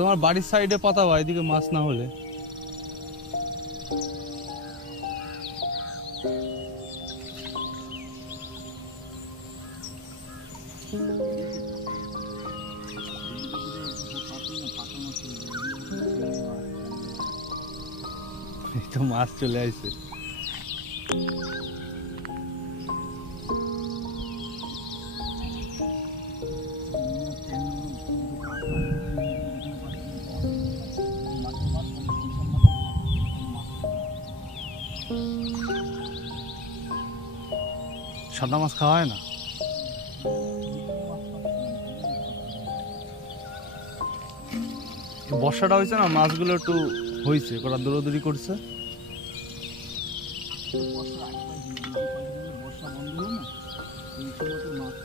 তোমার বাড়ির সাইডে পাতাবা, এদিকে মাছ না হলে। এই তো মাছ চলে আসছে। সাদা মাছ খাওয়া হয় না? বর্ষাটা হয়েছে না, মাছগুলো একটু হয়েছে, ওরা দৌড়াদৌড়ি করছে। বর্ষা বন্ধ হলো না, এই সময় মাছ